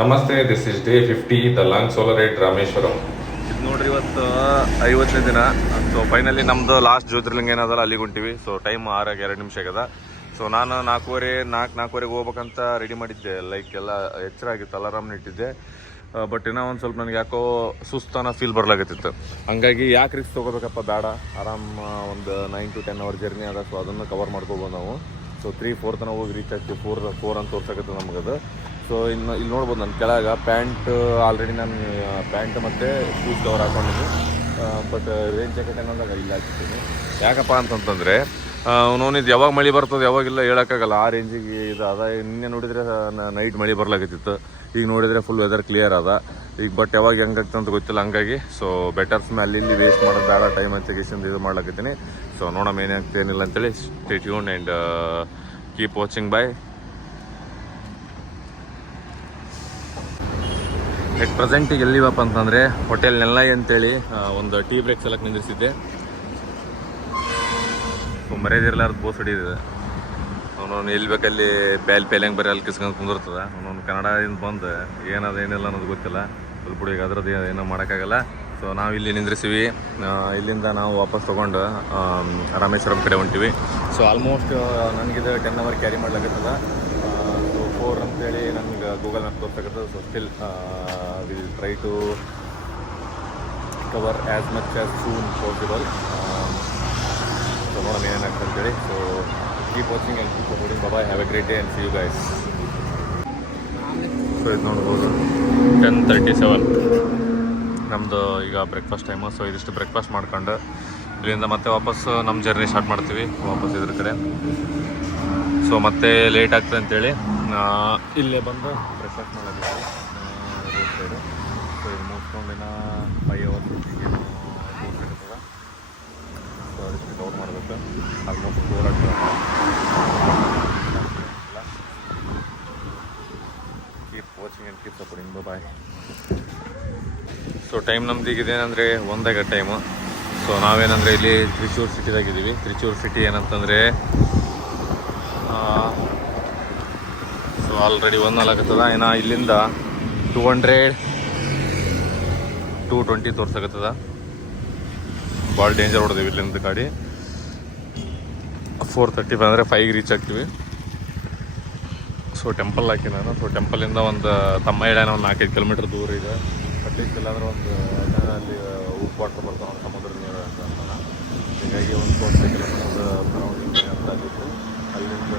ನಮಸ್ತೆ, this is day 50 the long solar ride Rameswaram. ಇದು ನೋಡ್ರಿ ಇವತ್ತು 50ನೇ ದಿನ. ಸೊ ಫೈನಲಿ ನಮ್ದು ಲಾಸ್ಟ್ ಜ್ಯೋತಿರ್ಲಿಂಗ ಏನದಲ್ಲ ಅಲ್ಲಿಗೆ ಹೊಂಟಿವಿ. ಸೊ ಟೈಮ್ 6:02 ಆಗದ. ಸೊ ನಾನು ನಾಲ್ಕೂವರೆಗೆ ಹೋಗ್ಬೇಕಂತ ರೆಡಿ ಮಾಡಿದ್ದೆ. ಲೈಕ್ ಎಲ್ಲ ಎಚ್ಚರ ಆಗಿತ್ತು, ಅಲಾರಾಮ್ನ ಇಟ್ಟಿದ್ದೆ. ಬಟ್ ಇನ್ನೂ ಒಂದು ಸ್ವಲ್ಪ ನನಗೆ ಯಾಕೋ ಸುಸ್ತಾನ ಫೀಲ್ ಬರ್ಲಾಗತ್ತಿತ್ತು. ಹಂಗಾಗಿ ಯಾಕೆ ರಿಸ್ಕ್ ತೊಗೋಬೇಕಪ್ಪ, ಬೇಡ, ಆರಾಮ್ ಒಂದು 9 to 10 ಅವರ್ ಜರ್ನಿ ಅದ. ಸೊ ಅದನ್ನು ಕವರ್ ಮಾಡ್ಕೋಬೋದು ನಾವು. ಸೊ 3-4 ತನಕ ಹೋಗಿ ರೀಚ್ ಆಗ್ತೀವಿ. 4 ಅಂತ ತೋರ್ಸಕತ್ತೆ ನಮಗದು. ಸೊ ಇನ್ನು ಇಲ್ಲಿ ನೋಡ್ಬೋದು, ನನ್ನ ಕೆಳಗೆ ಪ್ಯಾಂಟ್ ಆಲ್ರೆಡಿ ನಾನು ಪ್ಯಾಂಟ್ ಮತ್ತು ಶೂಸ್ ಕವರ್ ಹಾಕೊಂಡಿದ್ದೀನಿ. ಬಟ್ ರೇಂಜ್ ಜಾಕೆಟ್ ಅನ್ನೋದಾಗ ಇಲ್ಲಿ ಹಾಕಿದ್ದೀನಿ. ಯಾಕಪ್ಪ ಅಂತಂತಂದರೆ ನೋನಿದ್ದು ಯಾವಾಗ ಮಳೆ ಬರ್ತದೆ ಯಾವಾಗಿಲ್ಲ ಹೇಳೋಕ್ಕಾಗಲ್ಲ. ಆ ರೇಂಜಿಗೆ ಇದು ಅದ. ನಿನ್ನೆ ನೋಡಿದರೆ ನೈಟ್ ಮಳೆ ಬರ್ಲಾಗತ್ತಿತ್ತು. ಈಗ ನೋಡಿದರೆ ಫುಲ್ ವೆದರ್ ಕ್ಲಿಯರ್ ಅದ. ಈಗ ಬಟ್ ಯಾವಾಗ ಹೆಂಗಾಗ್ತದೆ ಅಂತ ಗೊತ್ತಿಲ್ಲ. ಹಂಗಾಗಿ ಸೊ ಬೆಟರ್ಸ್ ಮೇಲೆ ಅಲ್ಲಿ ವೇಸ್ಟ್ ಮಾಡೋದು ಬೇಡ, ಟೈಮ್ ತೆಗಿಸಿಂದ ಇದು ಮಾಡ್ಲಾಕತ್ತೀನಿ. ಸೊ ನೋಡೋಣ ಏನಾಗ್ತದೆ ಏನಿಲ್ಲ ಅಂತೇಳಿ. Stay tune and keep watching. Bye. At ಪ್ರೆಸೆಂಟಿಗೆ ಎಲ್ಲಿವಪ್ಪ ಅಂತಂದರೆ ಹೋಟೆಲ್ ನೆಲ್ಲೈ ಅಂತೇಳಿ ಒಂದು ಟೀ ಬ್ರೇಕ್ ಸಲಕ್ಕೆ ನಿಂದಿರಿಸಿದ್ದೆ. ಮರ್ಯಾದಿರ್ಲಾರ್ದು ಬೋಸ್ ಹೊಡಿದಿದೆ. ಅವನವ್ನು ಎಲ್ಲಿ ಬೇಕಲ್ಲಿ ಪೇಲಂಗೆ ಬರೀ ಅಲ್ಲಿ ಕಿಸ್ಕೊಂಡು ಕುಂದಿರ್ತದ. ಅವನೊಂದು ಕನ್ನಡದಿಂದ ಬಂದು ಏನದು ಏನಿಲ್ಲ ಅನ್ನೋದು ಗೊತ್ತಿಲ್ಲ. ಸ್ವಲ್ಪ ಹುಡುಗ ಅದ್ರದ್ದು ಏನೋ ಮಾಡೋಕ್ಕಾಗಲ್ಲ. ಸೊ ನಾವು ಇಲ್ಲಿ ನಿಂದ್ರಿಸಿವಿ. ಇಲ್ಲಿಂದ ನಾವು ವಾಪಸ್ ತೊಗೊಂಡು ರಾಮೇಶ್ವರಂ ಕಡೆ ಹೊಂಟಿವಿ. ಸೊ ಆಲ್ಮೋಸ್ಟ್ ನನಗಿದು 10 ಅವರ್ ಕ್ಯಾರಿ ಮಾಡ್ಲಾಗತ್ತದ. 4 ಅಂತೇಳಿ ನನಗೆ ಗೂಗಲ್ ಮ್ಯಾಪ್ ತೋರ್ಸಾಗತ್ತೆ. So still will try to cover as much as soon possible. So ನೋಡೋಣ ಏನಾಗ್ತದೆ ಅಂತೇಳಿ. So keep watching and keep supporting. Bye, have a great day and see you guys. So ಇದು ನೋಡ್ಬೋದು 10:37 ನಮ್ಮದು ಈಗ ಬ್ರೇಕ್ಫಾಸ್ಟ್ ಟೈಮು. ಸೊ ಇದಿಷ್ಟು breakfast ಮಾಡ್ಕೊಂಡು ಇಲ್ಲಿಂದ ಮತ್ತೆ ವಾಪಸ್ ನಮ್ಮ ಜರ್ನಿ ಸ್ಟಾರ್ಟ್ ಮಾಡ್ತೀವಿ ವಾಪಸ್ ಇದ್ರ ಕಡೆ. ಸೊ ಮತ್ತೆ ಲೇಟ್ ಆಗ್ತದೆ ಅಂತೇಳಿ ಇಲ್ಲೇ ಬಂದು ಬ್ರೇಕ್ಫಾಸ್ಟ್ ಮಾಡೋದು ರೋಡ್ ಸೈಡು. ಸೊ ಇದು ಮುಗಿಸ್ಕೊಂಡಿನ 5 ಅವರ್ಸ್ ಏನು ತೋರಿಸಿರ್ತದೆ. ಸೊ ಅದಕ್ಕೆ ಕವರ್ ಮಾಡಬೇಕು. ಆಲ್ಮೋಸ್ಟ್ 4 ಆಗ್ತದೆ. Keep watching and keep supporting. Bye. So time ನಮ್ದು ಈಗಿದೇನೆಂದರೆ 1 ಟೈಮು. ಸೊ ನಾವೇನಂದರೆ ಇಲ್ಲಿ ತ್ರಿಚೂರು ಸಿಟಿದಾಗಿದ್ದೀವಿ. ತ್ರಿಚೂರು ಸಿಟಿ ಏನಂತಂದರೆ ಸೊ ಆಲ್ರೆಡಿ 1 ಆಗತ್ತದ. ಏನೋ ಇಲ್ಲಿಂದ 220 ತೋರ್ಸಕತ್ತದ. ಭಾಳ ಡೇಂಜರ್ ಹೊಡೆದೇವಿ ಇಲ್ಲಿಂದ ಗಾಡಿ. 4:35 ಅಂದರೆ 5ಗೆ ರೀಚ್ ಆಗ್ತೀವಿ. ಸೊ ಟೆಂಪಲ್ ಹಾಕಿ ನಾನು. ಸೊ ಟೆಂಪಲಿಂದ ಒಂದು ತಮ್ಮ ಹೇಳ್ಯಾನ ಒಂದು 4-5 ಕಿಲೋಮೀಟ್ರ್ ದೂರ ಇದೆ. ಅಟ್ಲೀಸ್ಟ್ ಇಲ್ಲಾಂದ್ರೆ ಒಂದು ಅಲ್ಲಿ ಉಪ್ಪು ವಾಟರ್ ಬರ್ತಾವೆ ಸಮುದ್ರ ನೀರು ಅಂತ ಅಂತಾನೆ. ಹೀಗಾಗಿ ಒಂದು 40 ಕಿಲೋಮೀಟರ್ ಸರೌಂಡಿಂಗ್ ಅಂತ ಆಗಿತ್ತು. ಅಲ್ಲಿಂದ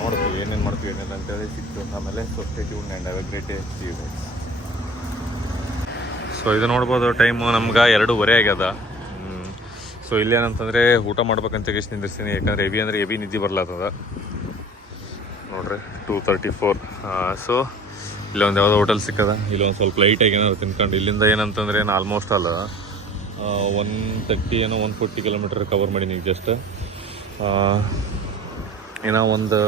ನೋಡ್ತೀವಿ ಏನೇನು ಮಾಡ್ತೀವಿ ಏನೇನು ಅಂತೇಳಿ ಸಿಕ್ತು ಆಮೇಲೆ. So stay tune and have a great day. See you guys. So ಇದು ನೋಡ್ಬೋದು, ಟೈಮು ನಮ್ಗೆ 2:30 ಆಗ್ಯದ. ಸೊ ಇಲ್ಲೇನಂತಂದರೆ ಊಟ ಮಾಡ್ಬೇಕಂತ ಎಷ್ಟು ನಿಂದಿರ್ತೀನಿ. ಯಾಕಂದರೆ ಹೆವಿ ನಿದ್ದೆ ಬರ್ಲಾತದ ನೋಡ್ರಿ. 2:34. ಸೊ ಇಲ್ಲೊಂದು ಯಾವುದೋ ಹೋಟೆಲ್ ಸಿಕ್ಕದ. ಇಲ್ಲೊಂದು ಸ್ವಲ್ಪ ಲೈಟಾಗಿ ಏನಾದ್ರು ತಿನ್ಕೊಂಡು ಇಲ್ಲಿಂದ ಏನಂತಂದರೆ ನಾನು ಆಲ್ಮೋಸ್ಟ್ ಅಲ್ಲ 130 ಏನೋ 140 ಕಿಲೋಮೀಟರ್ ಕವರ್ ಮಾಡೀನಿ ಈಗ ಜಸ್ಟ್. ಏನೋ ಒಂದು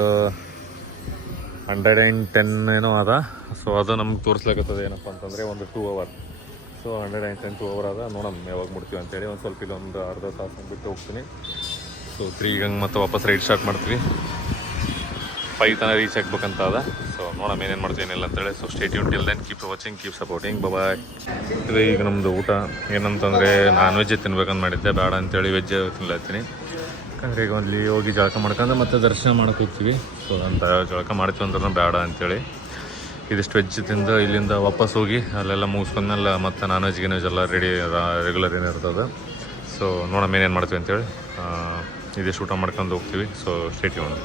110 ಏನೋ ಅದ. ಸೊ ಅದು ನಮ್ಗೆ ತೋರಿಸ್ಲಾಗತ್ತದ ಏನಪ್ಪ ಅಂತಂದರೆ ಒಂದು 2 ಅವರ್. ಸೊ 110 2 ಅವರ್ ಅದ. ನೋಡೋಣ ಯಾವಾಗ ಮುಡ್ತೀವಿ ಅಂತೇಳಿ. ಒಂದು ಸ್ವಲ್ಪ ಇಲ್ಲೊಂದು ಅರ್ಧ ತಾಸು ಬಿಟ್ಟು ಹೋಗ್ತೀನಿ. ಸೊ 3 ಹಂಗೆ ಮತ್ತೆ ವಾಪಸ್ ರೈಡ್ ಸ್ಟಾರ್ಟ್ ಮಾಡ್ತೀವಿ. 5 ತನಕ ರೀಚ್ ಆಗ್ಬೇಕಂತ ಅದ. ಸೊ ನೋಡೋಣ ಏನೇನು ಮಾಡ್ತೀವಿ ಏನಿಲ್ಲ ಅಂತೇಳಿ. So stay tune till then. Keep watching, keep supporting. Bye. ಇದು ಈಗ ನಮ್ಮದು ಊಟ ಏನಂತಂದರೆ ನಾನ್ ವೆಜ್ಜೇ ತಿನ್ಬೇಕಂತ ಮಾಡಿದ್ದೆ, ಬೇಡ ಅಂತೇಳಿ ವೆಜ್ಜೇ ತಿನ್ಲತ್ತೀನಿ. ಯಾಕಂದರೆ ಈಗ ಅಲ್ಲಿ ಹೋಗಿ ಜಳಕ ಮಾಡ್ಕೊಂಡು ಮತ್ತೆ ದರ್ಶನ ಮಾಡೋಕೆ ಹೋಗ್ತೀವಿ. ಸೊ ಅಂತ ಜಳಕ ಮಾಡ್ತೀವಿ ಅಂದ್ರೆ ಬೇಡ ಅಂತೇಳಿ ಇದಿಷ್ಟು ವೆಜ್ ತಿಂದು ಇಲ್ಲಿಂದ ವಾಪಸ್ ಹೋಗಿ ಅಲ್ಲೆಲ್ಲ ಮುಗಿಸ್ಕೊಂಡ್ಮೇಲೆ ಮತ್ತೆ ನಾನ್ ವೆಜ್ ಎಲ್ಲ ರೆಗ್ಯುಲರ್ ಏನಿರ್ತದೆ. ಸೊ ನೋಡೋಣ ಏನೇನು ಮಾಡ್ತೀವಿ ಅಂತೇಳಿ ಇದಿಷ್ಟು ಊಟ ಮಾಡ್ಕೊಂಡು ಹೋಗ್ತೀವಿ. So stay tune.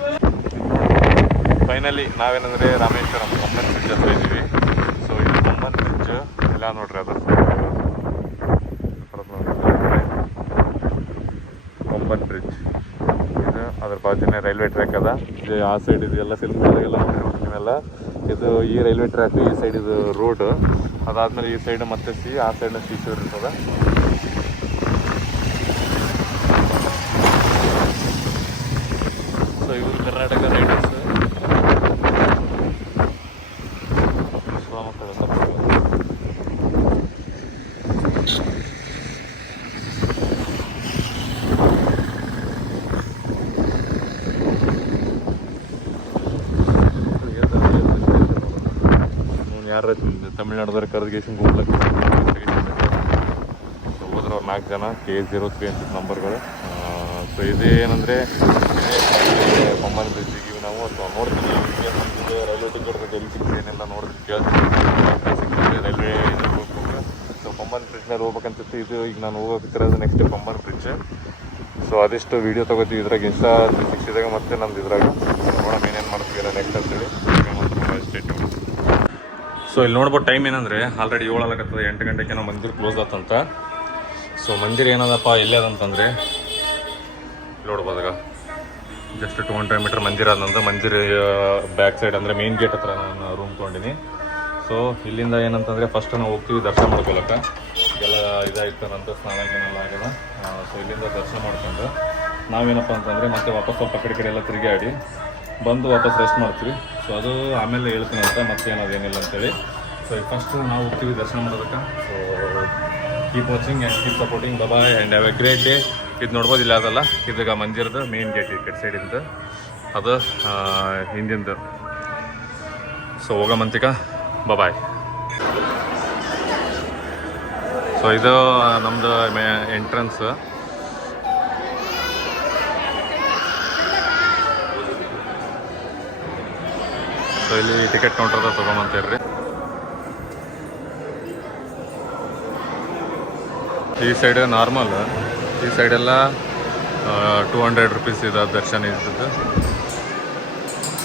ಫೈನಲಿ ನಾವೇನಂದರೆ ರಾಮೇಶ್ವರಂ ಪಂಬನ್ ಬ್ರಿಡ್ಜ್ ಅಂತ ಇದ್ದೀವಿ. ಸೊ ಇದು ಪಂಬನ್ ಬ್ರಿಡ್ಜ್ ಇಲ್ಲ ನೋಡ್ರಿ, ಅದು ಪಂಬನ್ ಬ್ರಿಡ್ಜ್. ಇದು ಅದ್ರ ಬಾಜುನೇ ರೈಲ್ವೆ ಟ್ರ್ಯಾಕ್ ಅದ. ಇದು ಆ ಸೈಡ್ ಇದು ಎಲ್ಲ ಫಿಲ್ಮ್ಗಳಿಗೆಲ್ಲ ನೋಡಿರ್ತೀವಿ ನೀವೆಲ್ಲ. ಇದು ಈ ರೈಲ್ವೆ ಟ್ರ್ಯಾಕ್, ಈ ಸೈಡ್ ಇದು ರೋಡ್. ಅದಾದಮೇಲೆ ಈ ಸೈಡ್ ಮತ್ತೆ ಆ ಸೈಡ್ನ ಸೀಶೋರ್ ಇರ್ತದೆ. ಸೊ ಇವರು ಕರ್ನಾಟಕ ರೈಡರ್ಸ್. ಯಾರು ತಮಿಳ್ನಾಡ್ದವ್ರು ಕರೆದ್ಗೇಶನ್ ಹೋಗ್ಲಕ್ಕೆ ಸೊ ಹೋದ್ರೆ ಅವ್ರು 4 ಜನ K03 ಅಂತ ನಂಬರ್ಗಳು. ಸೊ ಇದೇನಂದರೆ ಪಂಬನ್ ಬ್ರಿಡ್ಜಿಗೆ ನಾವು ನೋಡ್ತೀವಿ ರೈಲ್ವೆ ಟಿಕೆಟ್ ಬಗ್ಗೆ ಎಲ್ಲಿ ಸಿಗ್ತದೆ ಏನೆಲ್ಲ ನೋಡ್ತೀವಿ ಕೇಳ್ತೀವಿ ರೈಲ್ವೆ ಹೋಗ್ಬೇಕು. ಸೊ ಪಂಬನ್ ಬ್ರಿಡ್ಜ್ ಮೇಲೆ ಹೋಗ್ಬೇಕಂತಿತ್ತು. ಇದು ಈಗ ನಾನು ಹೋಗೋಕ್ಕಿರೋದು ನೆಕ್ಸ್ಟ್ ಪಂಬನ್ ಬ್ರಿಡ್ಜ್. ಸೊ ಅದಿಷ್ಟು ವೀಡಿಯೋ ತೊಗೋತೀವಿ ಇದ್ರಾಗ ಇನ್ಸ್ಟಾ 360ದಾಗ ಮತ್ತೆ ನಮ್ದು ಇದ್ರಾಗ ನೋಡೋಣ ಏನೇನು ಮಾಡ್ತೀವಿ ನೆಕ್ಸ್ಟ್ ಅಂತೇಳಿ ಸ್ಟೇಟ್. ಸೊ ಇಲ್ಲಿ ನೋಡ್ಬೋದು ಟೈಮ್ ಏನಂದರೆ ಆಲ್ರೆಡಿ 7 ಆಗತ್ತದ, 8 ಗಂಟೆಗೆ ನಾವು ಮಂದಿರ ಕ್ಲೋಸ್ ಆತಂತ. ಸೊ ಮಂದಿರ ಏನದಪ್ಪ ಎಲ್ಲಿ ಅದಂತಂದರೆ ನೋಡ್ಬೋದಾಗ ಜಸ್ಟ್ 200 ಮೀಟರ್ ಮಂದಿರ ಅದಂತ. ಮಂದಿರ ಬ್ಯಾಕ್ ಸೈಡ್ ಅಂದರೆ ಮೇನ್ ಗೇಟ್ ಹತ್ರ ನಾನು ರೂಮ್ ತೊಗೊಂಡಿನಿ. ಸೊ ಇಲ್ಲಿಂದ ಏನಂತಂದರೆ ಫಸ್ಟ್ ನಾವು ಹೋಗ್ತೀವಿ ದರ್ಶನ ಮಾಡ್ಕೊಳಕ್ಕೆ. ಎಲ್ಲ ಇದಾಗಿರ್ತಾರಂತ ಸ್ನಾನ ಗೀನೆಲ್ಲ ಆಗ್ಯದ. ಸೊ ಇಲ್ಲಿಂದ ದರ್ಶನ ಮಾಡ್ಕೊಂಡು ನಾವೇನಪ್ಪ ಅಂತಂದರೆ ಮತ್ತೆ ವಾಪಸ್ ಸ್ವಲ್ಪ ಕಡೆ ಎಲ್ಲ ತಿರುಗಾಡಿ ಬಂದು ವಾಪಸ್ ರೆಸ್ಟ್ ಮಾಡ್ತೀವಿ. ಸೊ ಅದು ಆಮೇಲೆ ಹೇಳ್ತೀನಂತ ಮತ್ತೆ ಏನಿಲ್ಲ ಅಂತೇಳಿ. ಸೊ ಈಗ ಫಸ್ಟ್ ನಾವು ಹೋಗ್ತೀವಿ ದರ್ಶನ ಮಾಡೋದಕ್ಕೆ. So keep watching and keep supporting bye and have a great day. ಇದು ನೋಡ್ಬೋದು ಇಲ್ಲ ಅದಲ್ಲ, ಇದೀಗ ಮಂದಿರದ ಮೇನ್ ಗೇಟ್ ಈ ಕಡೆ ಸೈಡಿಂದ ಅದು ಹಿಂದಿಂದು. ಸೊ ಹೋಗಮಂತಿಕ ಬಾಯ್. ಸೊ ಇದು ನಮ್ಮದು ಎಂಟ್ರೆನ್ಸ್. ಸೊ ಇಲ್ಲಿ ಟಿಕೆಟ್ ಕೌಂಟರ್ದ ತೊಗೊಂಬಂತೀರ್ರಿ. ಈ ಸೈಡ್ ನಾರ್ಮಲ್, ಈ ಸೈಡೆಲ್ಲ 200 ರೂಪೀಸ್ ಇದೆ ದರ್ಶನ ಇದ್ದದ್ದು.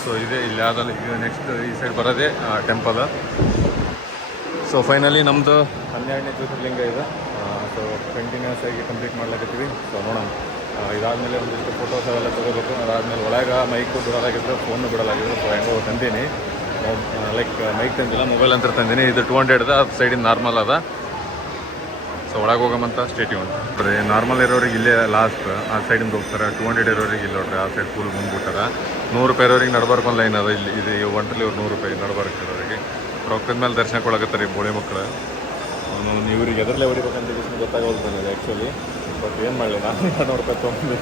ಸೊ ಇದೆ ಇಲ್ಲಿ ಆದಲ್ಲ. ಈಗ ನೆಕ್ಸ್ಟ್ ಈ ಸೈಡ್ ಬರೋದೇ ಟೆಂಪಲ್. ಸೊ ಫೈನಲಿ ನಮ್ಮದು 12ನೇ ಜ್ಯೋತಿರ್ಲಿಂಗ ಇದೆ. ಸೊ ಕಂಟಿನ್ಯೂಸ್ ಆಗಿ ಕಂಪ್ಲೀಟ್ ಮಾಡ್ಲಾಕತ್ತೀವಿ. ಸೊ ನೋಡೋಣ. ಇದಾದಮೇಲೆ ಒಂದಿಷ್ಟು ಫೋಟೋಸ್ ಅವೆಲ್ಲ ತೊಗೋಬೇಕು. ಅದಾದಮೇಲೆ ಒಳಗೆ ಮೈಕು ಬಿಡೋದಾಗಿದ್ರೆ ಫೋನು ಬಿಡೋದಾಗಿದ್ರೆ. ಸೊ ಹೆಂಗೋ ತಂದೀನಿ, ಲೈಕ್ ಮೈಕ್ ತಂದಿಲ್ಲ, ಮೊಬೈಲ್ ಅಂತ ತಂದೀನಿ. ಇದು 200 ಅದು ಸೈಡಿಂದ ನಾರ್ಮಲ್ ಅದ. ಸೊ ಒಳಗೆ ಹೋಗಮಂತ ಸ್ಟೇಟ್ಯೂನ್. ಬರೀ ನಾರ್ಮಲ್ ಇರೋರಿಗೆ ಇಲ್ಲೇ ಲಾಸ್ಟ್ ಆ ಸೈಡಿಂದ ಹೋಗ್ತಾರೆ. 200 ಇರೋರಿಗೆ ಇಲ್ಲಿ ನೋಡ್ರಿ ಆ ಸೈಡ್ ಫುಲ್ ಮುಂದ್ಬಿಟ್ಟಾರ. 100 ರೂಪಾಯಿ ಇರೋರಿಗೆ ನಡ್ಬಾರ್ಕು ಒಂದು ಲೈನ್ ಅದ. ಇಲ್ಲಿ ಇದು ಒಂಟ್ರಲ್ಲಿ ಇವ್ರು 100 ರೂಪಾಯಿ ನಡ್ಬಾರ್ಕು ಇರೋರಿಗೆ. ರೊಕ್ಕದ ಮೇಲೆ ದರ್ಶನ ಕೊಡಕತ್ತಾರೆ ಈ ಬೋಳಿ ಮಕ್ಕಳು. ಇವ್ರಿಗೆ ಎದರಲ್ಲೇ ಹೊಡಿಬೇಕಂತ ಗೊತ್ತಾಗೋದು ನನಗೆ ಆ್ಯಕ್ಚುಲಿ. ಬಟ್ ಏನು ಮಾಡಲಿ, ನಾನು ನೋಡ್ಕೊತೊಂದು.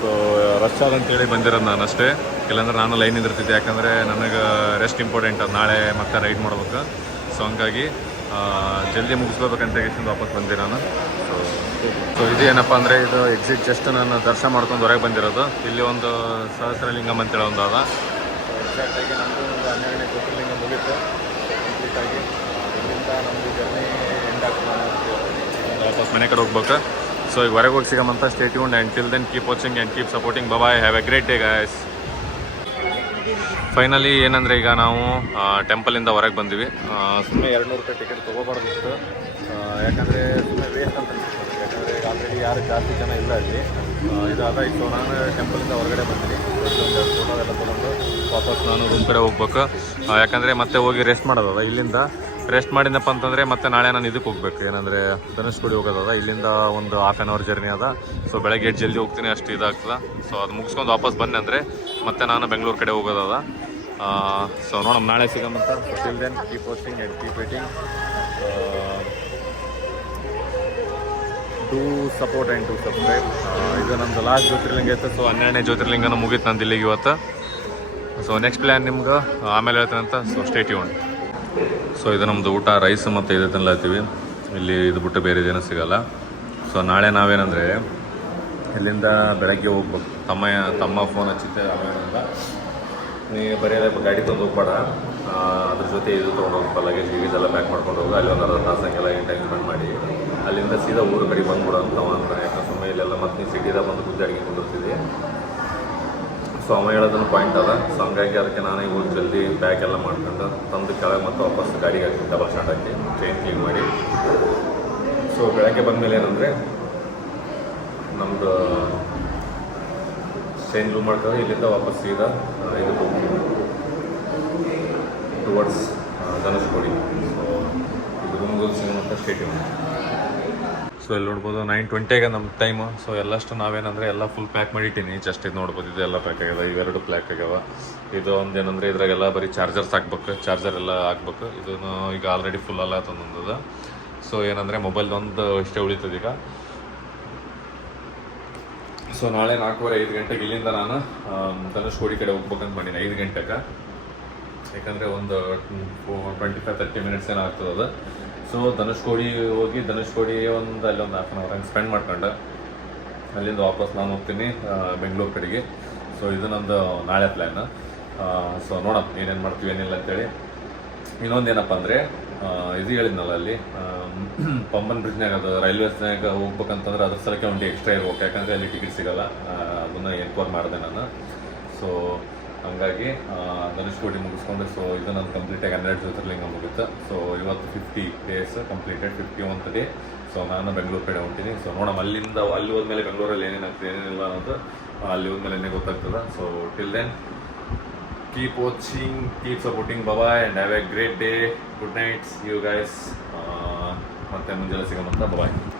ಸೊ ರಶ್ ಅಂತೇಳಿ ಬಂದಿರೋದು ನಾನು ಅಷ್ಟೇ. ಇಲ್ಲಾಂದ್ರೆ ನಾನು ಲೈನ್ ಇರ್ತಿದ್ದೆ, ಯಾಕಂದರೆ ನನಗೆ ರೆಸ್ಟ್ ಇಂಪಾರ್ಟೆಂಟ್ ಅದು. ನಾಳೆ ಮತ್ತೆ ರೈಡ್ ಮಾಡ್ಬೇಕು. ಸೊ ಹಂಗಾಗಿ ಜಲ್ದಿ ಮುಗಿಸ್ಕೋಬೇಕಂತ ವಾಪಸ್ ಬಂದೆ ನಾನು. ಸೊ ಇದು ಏನಪ್ಪ ಅಂದರೆ ಇದು ಎಕ್ಸಿಟ್ ಜಸ್ಟ್ ನಾನು ದರ್ಶನ ಮಾಡ್ಕೊಂಡು ಹೊರಗೆ ಬಂದಿರೋದು. ಇಲ್ಲಿ ಒಂದು ಸಹಸ್ರಲಿಂಗಂ ಅಂತೇಳಿ ಒಂದು ಅದ. ಎಕ್ಸಾಕ್ಟಾಗಿ ನಮ್ಮದು ಒಂದು 12ನೇ ಜ್ಯೋತಿರ್ಲಿಂಗ ಮುಗೀತು ಕಂಪ್ಲೀಟಾಗಿ. ಇಲ್ಲಿಂದ ನಮ್ಮದು ಜರ್ನಿ ಎಂಡ್ ಆಗ್ತದೆ, ವಾಪಸ್ ಮನೆ ಕಡೆ ಹೋಗ್ಬೇಕು. ಸೊ ಈಗ ಹೊರಗೆ ಹೋಗಿ ಸಿಗಮಂತ stay tuned and till then keep watching and keep supporting bye. Have a great day guys. Finally ಏನಂದರೆ ಈಗ ನಾವು ಟೆಂಪಲಿಂದ ಹೊರಗೆ ಬಂದ್ವಿ. ಸುಮ್ಮನೆ 200 ರೂಪಾಯಿ ಟಿಕೆಟ್ ತೊಗೋಬಾರ್ದಿತ್ತು, ಯಾಕಂದರೆ ಸುಮ್ಮನೆ ವೇಸ್ಟ್ ಅಂತ ಅನಿಸುತ್ತೆ. ಯಾಕಂದರೆ ಈಗ ಆಲ್ರೆಡಿ ಯಾರು ಜಾಸ್ತಿ ಜನ ಇಲ್ಲ ಅಲ್ಲಿ. ಇದಾದಾಯಿತು. ನಾನು ಟೆಂಪಲಿಂದ ಹೊರಗಡೆ ಬಂದಿನಿ. ಒಂದು ಫೋಟೋ ಎಲ್ಲ ತೊಗೊಂಡು ವಾಪಸ್ ನಾನು ರೂಮ್ ಕಡೆ ಹೋಗ್ಬೇಕು. ಯಾಕಂದರೆ ಮತ್ತೆ ಹೋಗಿ ರೆಸ್ಟ್ ಮಾಡೋದದ. ಇಲ್ಲಿಂದ ರೆಸ್ಟ್ ಮಾಡಿದಪ್ಪ ಅಂತಂದರೆ ಮತ್ತೆ ನಾಳೆ ನಾನು ಇದಕ್ಕೆ ಹೋಗ್ಬೇಕು, ಏನಂದರೆ ಧನುಷ್ಕೋಡಿ ಹೋಗೋದದ. ಇಲ್ಲಿಂದ ಒಂದು 1/2 hour ಜರ್ನಿ ಅದ. ಸೊ ಬೆಳಗ್ಗೆ ಜಲ್ದಿ ಹೋಗ್ತೀನಿ, ಅಷ್ಟು ಇದಾಗ್ತದೆ. ಸೊ ಅದು ಮುಗಿಸ್ಕೊಂಡು ವಾಪಸ್ ಬನ್ನಿ ಅಂದರೆ ಮತ್ತೆ ನಾನು ಬೆಂಗಳೂರು ಕಡೆ ಹೋಗೋದದ. ಸೊ ನೋಡೋಣ ನಾಳೆ ಸಿಗಮಂತ. Till then keep watching and keep waiting. To support and to subscribe. ಇದು ನಮ್ಮದು ಲಾಸ್ಟ್ ಜ್ಯೋತಿರ್ಲಿಂಗ ಇತ್ತು. ಸೊ 12ನೇ ಜ್ಯೋತಿರ್ಲಿಂಗನ ಮುಗೀತು ನಂದು ಇಲ್ಲಿಗೆ ಇವತ್ತು. ಸೊ ನೆಕ್ಸ್ಟ್ ಪ್ಲ್ಯಾನ್ ನಿಮ್ಗೆ ಆಮೇಲೆ ಹೇಳ್ತೇನಂತ. So stay tuned. ಸೊ ಇದು ನಮ್ಮದು ಊಟ ರೈಸ್ ಮತ್ತು ಇದು ತಿನ್ಲಾತೀವಿ. ಇಲ್ಲಿ ಇದು ಬಿಟ್ಟು ಬೇರೆ ಏನೂ ಸಿಗೋಲ್ಲ. ಸೊ ನಾಳೆ ನಾವೇನಂದರೆ ಇಲ್ಲಿಂದ ಬೆಳಗ್ಗೆ ಹೋಗ್ಬೇಕು. ತಮ್ಮ ಫೋನ್ ಹಚ್ಚಿದ್ದೆ ಆಮೇಲಿಂದ, ನೀ ಬರೀ ಗಾಡಿ ತಂದು ಹೋಗ್ಬೇಡ, ಅದ್ರ ಜೊತೆ ಇದು ತೊಗೊಂಡು ಹೋಗ್ಬೇಕು, ಲಗೇಜ್ ಎಲ್ಲ ಪ್ಯಾಕ್ ಮಾಡ್ಕೊಂಡು ಹೋಗಿ. ಅಲ್ಲಿ ಒಂದು ಅರ್ಧ ತಾಸು ಹಂಗೆಲ್ಲ ಟೈಮ್ ಸ್ಪೆಂಡ್ ಮಾಡಿ ಅಲ್ಲಿಂದ ಸೀದಾ ಊರು ಕಡೆ ಬಂದ್ಬಿಡು ಅಂತ ಅಂತಾನೆ. ಯಾಕಂದ್ರೆ ಸುಮ್ಮನೆ ಇಲ್ಲೆಲ್ಲ ಮತ್ತೆ ನೀವು ಸಿಟಿದಾಗ ಬಂದು ಗುದ್ದಾಡಿಗೆ ಕುಂದಿರ್ತಿದ್ದೆ. ಸೊ ಅವ ಹೇಳೋದನ್ನು ಪಾಯಿಂಟ್ ಅದ. ಸೊ ಹಂಗಾಗಿ ಅದಕ್ಕೆ ನಾನು ಈಗ ಜಲ್ದಿ ಬ್ಯಾಗ್ ಎಲ್ಲ ಮಾಡ್ಕೊಂಡು ತಂದು ಕೆಳಗೆ ಮತ್ತೆ ವಾಪಸ್ ಗಾಡಿಗೆ ಹಾಕಿ ಡಬಲ್ ಸ್ಟಾಂಡ್ ಹಾಕಿ ಚೈನ್ ಕ್ಲೀನ್ ಮಾಡಿ. ಸೊ ಬೆಳಗ್ಗೆ ಬಂದಮೇಲೆ ಏನಂದರೆ ನಮ್ಮದು ಚೈನ್ ರೂಮ್ ಮಾಡ್ಕೊಂಡು ಇಲ್ಲಿಂದ ವಾಪಸ್ ಸೀದಾ ಇದಕ್ಕೆ ಹೋಗ್ತೀವಿ ಟುವರ್ಡ್ಸ್ ಧನುಷ್ಕೋಡಿ. ಸೊ ಇದು ರೂಮ್ಗಳು ಸಿಗೋಂಥ ಸ್ಟೇಟ್ಯೂನ್. ಸೊ ಇಲ್ಲಿ ನೋಡ್ಬೋದು 9:20ಗೆ ನಮ್ಮ ಟೈಮು. ಸೊ ಎಲ್ಲಷ್ಟು ನಾವೇನಂದರೆ ಎಲ್ಲ ಫುಲ್ ಪ್ಯಾಕ್ ಮಾಡಿಟ್ಟೀನಿ. ಜಸ್ಟ್ ಇದು ನೋಡ್ಬೋದು, ಇದೆಲ್ಲ ಪ್ಯಾಕ್ ಆಗ್ಯದ. ಇವೆರಡು ಪ್ಯಾಕ್ ಆಗ್ಯಾವ. ಇದು ಒಂದೇನಂದರೆ ಇದ್ರಾಗೆಲ್ಲ ಬರೀ ಚಾರ್ಜರ್ಸ್ ಹಾಕ್ಬೇಕು, ಚಾರ್ಜರ್ ಎಲ್ಲ ಹಾಕ್ಬೇಕು. ಇದನ್ನು ಈಗ ಆಲ್ರೆಡಿ ಫುಲ್ ಅಲ್ಲ ತಂದದ. ಸೊ ಏನಂದರೆ ಮೊಬೈಲ್ ಒಂದು ಇಷ್ಟೇ ಉಳಿತದೆ ಈಗ. ಸೊ ನಾಳೆ 4:45 ಗಂಟೆಗೆ ಇಲ್ಲಿಂದ ನಾನು ಧನುಷ್ಕೋಡಿ ಕಡೆ ಹೋಗ್ಬೇಕಂತ ಮಾಡೀನಿ. 5 ಗಂಟೆಗೆ ಯಾಕಂದರೆ ಒಂದು 25-30 ಮಿನಿಟ್ಸ್ ಏನೋ ಆಗ್ತದೆ ಅದು. ಸೊ ಧನುಷ್ಕೋಡಿ ಹೋಗಿ ಧನುಷ್ಕೋಡಿ ಅಲ್ಲೊಂದು ಹಾಫ್ ಆನ್ ಅವರ್ ಹಂಗೆ ಸ್ಪೆಂಡ್ ಮಾಡ್ಕೊಂಡು ಅಲ್ಲಿಂದ ವಾಪಸ್ ನಾನು ಹೋಗ್ತೀನಿ ಬೆಂಗಳೂರು ಕಡೆಗೆ. ಸೊ ಇದು ನಂದು ನಾಳೆ ಪ್ಲ್ಯಾನ್. ಸೊ ನೋಡೋಣ ಏನೇನು ಮಾಡ್ತೀವಿ ಏನಿಲ್ಲ ಅಂತೇಳಿ. ಇನ್ನೊಂದೇನಪ್ಪ ಅಂದರೆ ಇದು ಹೇಳಿದ್ನಲ್ಲ ಅಲ್ಲಿ ಪಂಬನ್ ಬ್ರಿಡ್ಜ್ನಾಗ ಅದು ರೈಲ್ವೇಸ್ನಾಗ ಹೋಗ್ಬೇಕಂತಂದ್ರೆ ಅದ್ರ ಸಲಕ್ಕೆ ಒಂದು ಎಕ್ಸ್ಟ್ರಾ ಇರ್ಬೇಕು, ಯಾಕಂದರೆ ಅಲ್ಲಿ ಟಿಕೆಟ್ ಸಿಗೋಲ್ಲ. ಅದನ್ನು ಎನ್ಕ್ವೈರ್ ಮಾಡಿದೆ ನಾನು. ಸೊ ಹಂಗಾಗಿ ಧನುಷ್ಕೋಟಿ ಮುಗಿಸ್ಕೊಂಡು ಸೊ ಇದು ನಾನು ಕಂಪ್ಲೀಟಾಗಿ 12 ಜ್ಯೋತಿರ್ಲಿಂಗ ಮುಗಿತ್ತು. ಸೊ ಇವತ್ತು 50 days completed, 51th day. So ನಾನು ಬೆಂಗಳೂರು ಕಡೆ ಹೊಂಟೀನಿ. ಸೊ ನೋಡೋಣ ಅಲ್ಲಿ ಹೋದ್ಮೇಲೆ ಬೆಂಗಳೂರಲ್ಲಿ ಏನೇನಾಗ್ತದೆ ಏನೇನಿಲ್ಲ ಅನ್ನೋದು ಅಲ್ಲಿ ಹೋದ್ಮೇಲೆ ಗೊತ್ತಾಗ್ತದೆ. So till then keep watching, keep supporting. Bye bye and have a great day. Good night, see you guys. ಮತ್ತೆ ಮುಂಜಾನೆ ಸಿಗೋಣ. Bye bye.